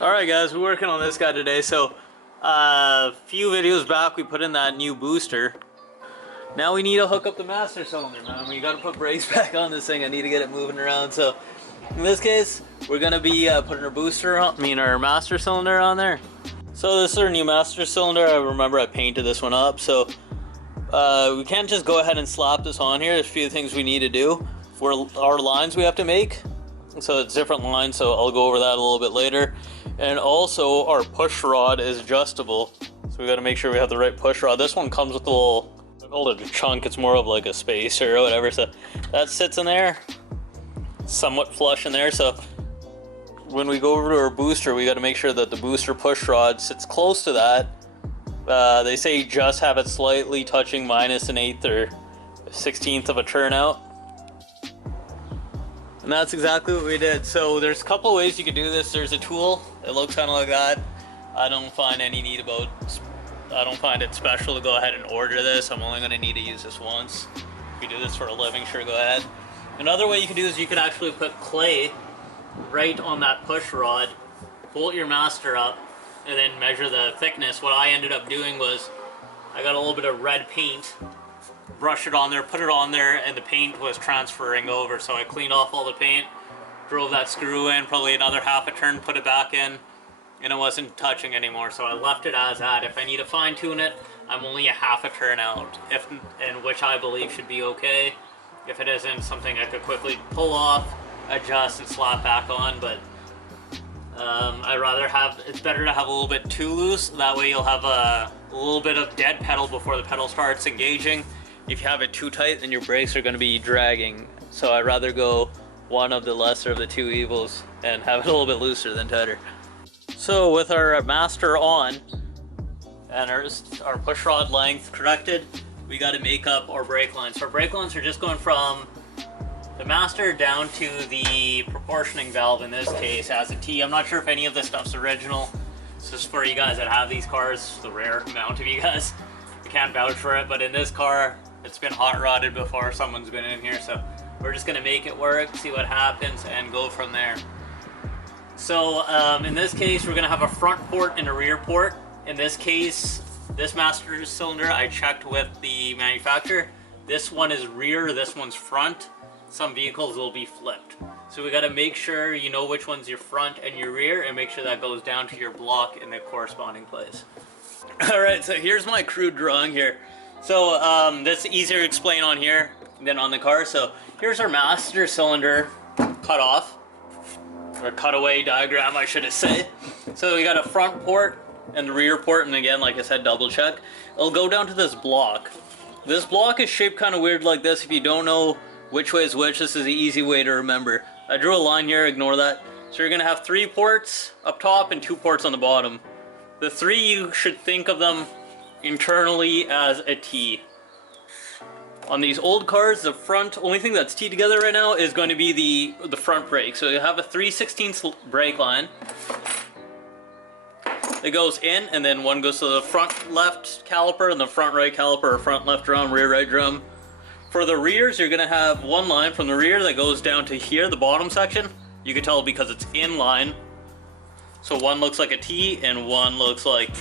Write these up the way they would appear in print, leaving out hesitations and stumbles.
Alright guys, we're working on this guy today. So a few videos back we put in that new booster. Now we need to hook up the master cylinder, man. We gotta put brakes back on this thing. I need to get it moving around. So in this case, we're gonna be putting our booster on, our master cylinder on there. So this is our new master cylinder. I remember I painted this one up. So we can't just go ahead and slap this on here. There's a few things we need to do for our lines we have to make. So it's different lines, so I'll go over that a little bit later. And also our push rod is adjustable. So we gotta make sure we have the right push rod. This one comes with a little, I call it a chunk, it's more of like a spacer or whatever. So that sits in there, somewhat flush in there. So when we go over to our booster, we gotta make sure that the booster push rod sits close to that. They say just have it slightly touching minus an 1/8 or 1/16 of a turnout. And that's exactly what we did. So there's a couple ways you can do this. There's a tool, it looks kind of like that. I don't find it special to go ahead and order this. I'm only going to need to use this once. If you do this for a living, sure, go ahead. Another way you can do is you can actually put clay right on that push rod, bolt your master up, and then measure the thickness. What I ended up doing was I got a little bit of red paint, brush it on there, put it on there, and the paint was transferring over. So I cleaned off all the paint, drove that screw in, probably another half a turn, put it back in, and it wasn't touching anymore. So I left it as that. If I need to fine tune it, I'm only a half a turn out, and which I believe should be okay. If it isn't, something I could quickly pull off, adjust, and slap back on. But it's better to have a little bit too loose. That way you'll have a little bit of dead pedal before the pedal starts engaging. If you have it too tight, then your brakes are going to be dragging. So I'd rather go one of the lesser of the two evils and have it a little bit looser than tighter. So with our master on and our push rod length corrected, we got to make up our brake lines. So our brake lines are just going from the master down to the proportioning valve. In this case as a T. I'm not sure if any of this stuff's original. This is for you guys that have these cars, the rare amount of you guys. I can't vouch for it, but in this car, it's been hot rodded before someone's been in here, so we're just gonna make it work, see what happens, and go from there. So in this case, we're gonna have a front port and a rear port. In this case, this master cylinder, I checked with the manufacturer. This one is rear, this one's front. Some vehicles will be flipped. So we gotta make sure you know which one's your front and your rear, and make sure that goes down to your block in the corresponding place. Alright, so here's my crude drawing here. So that's easier to explain on here than on the car. So here's our master cylinder cut off, or cutaway diagram I should say. So we got a front port and the rear port, and again, like I said, double check. It'll go down to this block. This block is shaped kind of weird like this. If you don't know which way is which, this is the easy way to remember. I drew a line here, ignore that. So you're gonna have 3 ports up top and 2 ports on the bottom. The 3, you should think of them internally as a T. On these old cars, the front, only thing that's T together right now is going to be the front brake. So you have a 3/16 brake line. It goes in, and then one goes to the front left caliper and the front right caliper, or front left drum, rear right drum. For the rears, you're gonna have one line from the rear that goes down to here, the bottom section. You can tell because it's in line. So one looks like a T and one looks like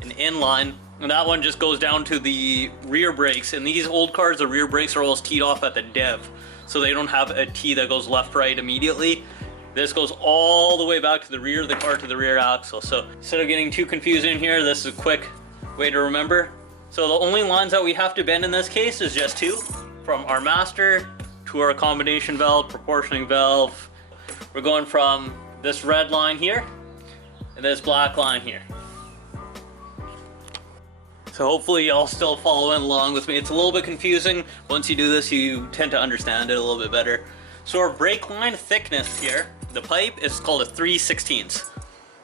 an inline. And that one just goes down to the rear brakes. In these old cars, the rear brakes are always teed off at the div. So they don't have a T that goes left, right immediately. This goes all the way back to the rear of the car, to the rear axle. So instead of getting too confusing here, this is a quick way to remember. So the only lines that we have to bend in this case is just 2. From our master to our combination valve, proportioning valve. We're going from this red line here and this black line here. So hopefully y'all still following along with me. It's a little bit confusing. Once you do this, you tend to understand it a little bit better. So our brake line thickness here, the pipe, is called a 3/16.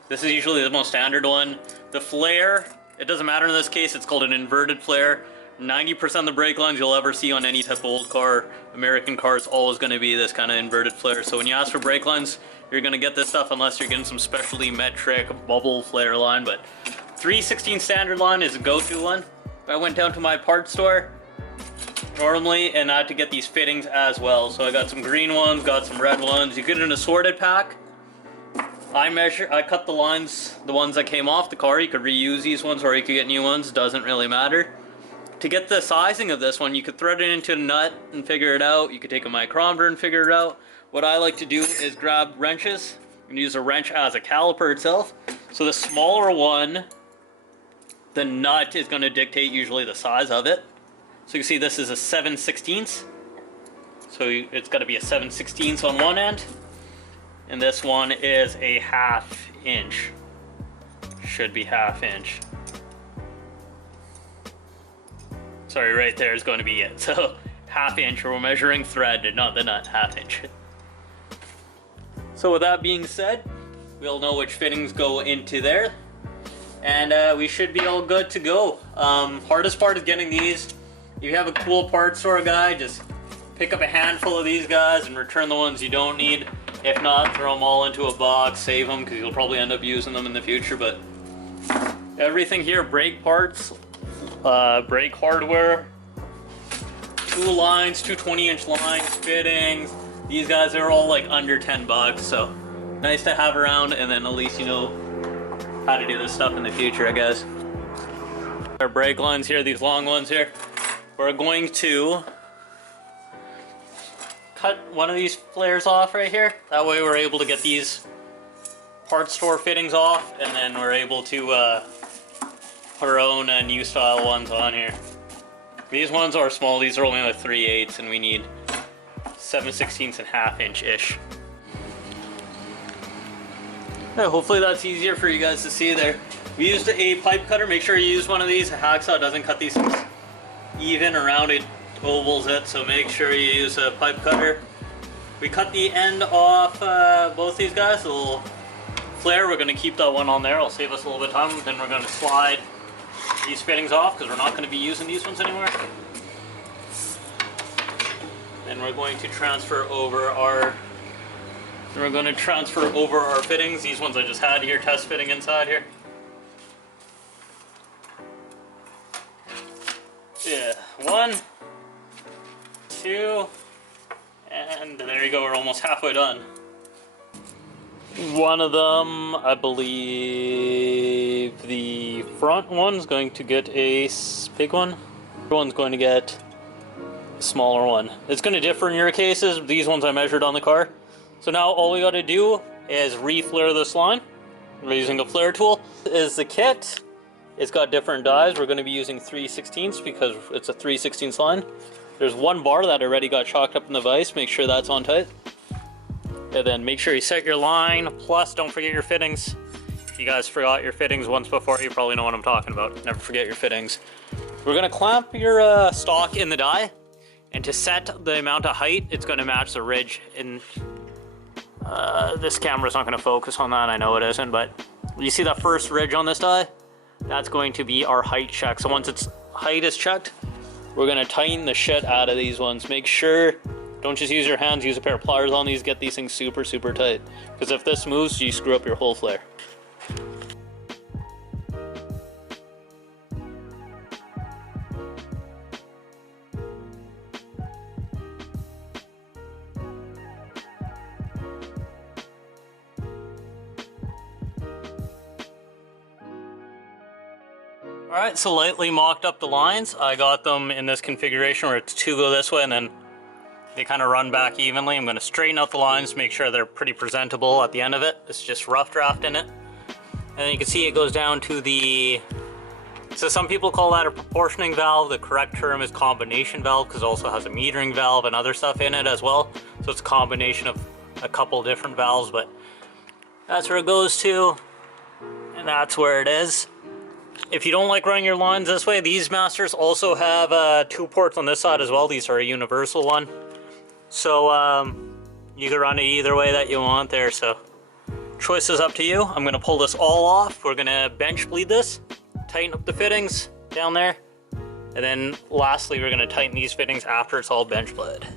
This is usually the most standard one. The flare, it doesn't matter in this case, it's called an inverted flare. 90% of the brake lines you'll ever see on any type of old car, American car, is always going to be this kind of inverted flare. So when you ask for brake lines, you're going to get this stuff unless you're getting some specialty metric bubble flare line. But 3/16 standard line is a go-to one. I went down to my parts store normally and I had to get these fittings as well. So I got some green ones, got some red ones. You get an assorted pack I cut the lines, the ones that came off the car. You could reuse these ones or you could get new ones, doesn't really matter. To get the sizing of this one, you could thread it into a nut and figure it out. You could take a micrometer and figure it out. What I like to do is grab wrenches and use a wrench as a caliper itself. So the smaller one, the nut is going to dictate usually the size of it. So you can see this is a 7/16. So it's got to be a 7/16 on one end. And this one is a 1/2 inch. Should be 1/2 inch. Sorry, right there is going to be it. So 1/2 inch, we're measuring thread, not the nut, 1/2 inch. So with that being said, we'll know which fittings go into there. And we should be all good to go. Hardest part is getting these. If you have a cool parts store guy, just pick up a handful of these guys and return the ones you don't need. If not, throw them all into a box, save them, because you'll probably end up using them in the future. But everything here, brake parts, brake hardware, two lines, two 20-inch lines, fittings. These guys are all like under 10 bucks, so nice to have around, and then at least you know how to do this stuff in the future, I guess. Our brake lines here, these long ones here, we're going to cut one of these flares off right here. That way we're able to get these parts store fittings off, and then we're able to put our own new style ones on here. These ones are small, these are only like 3/8, and we need 7/16 and 1/2 inch-ish. Yeah, hopefully that's easier for you guys to see there. We used a pipe cutter. Make sure you use one of these. A hacksaw doesn't cut these things even around, it ovals it, so make sure you use a pipe cutter. We cut the end off both these guys, a little flare. We're going to keep that one on there. It'll save us a little bit of time. Then we're going to slide these fittings off because we're not going to be using these ones anymore. Then we're going to transfer over our fittings. These ones I just had here, test fitting inside here. Yeah, 1, 2, and there you go, we're almost halfway done. One of them, I believe the front one's going to get a big one. The other one's going to get a smaller one. It's going to differ in your cases. These ones I measured on the car. So now all we got to do is re-flare this line. We're using a flare tool. Is the kit. It's got different dies. We're going to be using 3/16 because it's a 3/16 line. There's one bar that already got chalked up in the vise. Make sure that's on tight. And then make sure you set your line. Plus, don't forget your fittings. If you guys forgot your fittings once before, you probably know what I'm talking about. Never forget your fittings. We're going to clamp your stock in the die. And to set the amount of height, it's going to match the ridge. In this camera's not going to focus on that. I know it isn't, but you see that first ridge on this die? That's going to be our height check. So once its height is checked, we're going to tighten the shit out of these ones. Make sure, don't just use your hands, use a pair of pliers on these, get these things super, super tight. Because if this moves, you screw up your whole flare. Alright, so lightly mocked up the lines. I got them in this configuration where it's two go this way and then they kind of run back evenly. I'm going to straighten out the lines, make sure they're pretty presentable at the end of it. It's just rough draft in it. And then you can see it goes down to the... So some people call that a proportioning valve. The correct term is combination valve because it also has a metering valve and other stuff in it as well. So it's a combination of a couple different valves, but that's where it goes to. And that's where it is. If you don't like running your lines this way, these masters also have 2 ports on this side as well. These are a universal one. So you can run it either way that you want there. So choice is up to you. I'm going to pull this all off. We're going to bench bleed this, tighten up the fittings down there. And then lastly, we're going to tighten these fittings after it's all bench bled.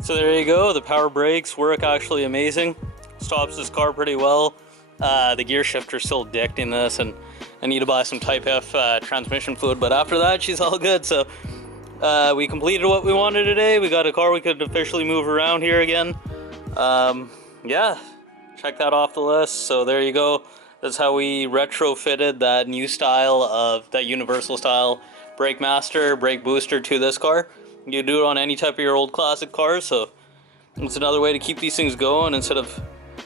So there you go, the power brakes work actually amazing. Stops this car pretty well. The gear shifter's still dicked in this, and I need to buy some Type F transmission fluid, but after that she's all good. So we completed what we wanted today. We got a car we could officially move around here again. Yeah, check that off the list. So there you go. That's how we retrofitted that new style of that universal style brake master, brake booster to this car. You do it on any type of your old classic cars, so it's another way to keep these things going instead of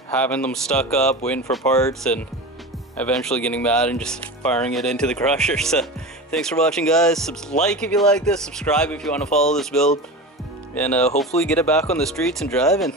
having them stuck up, waiting for parts, and eventually getting mad and just firing it into the crusher. So thanks for watching, guys. Like if you like this, subscribe if you want to follow this build, and hopefully get it back on the streets and driving.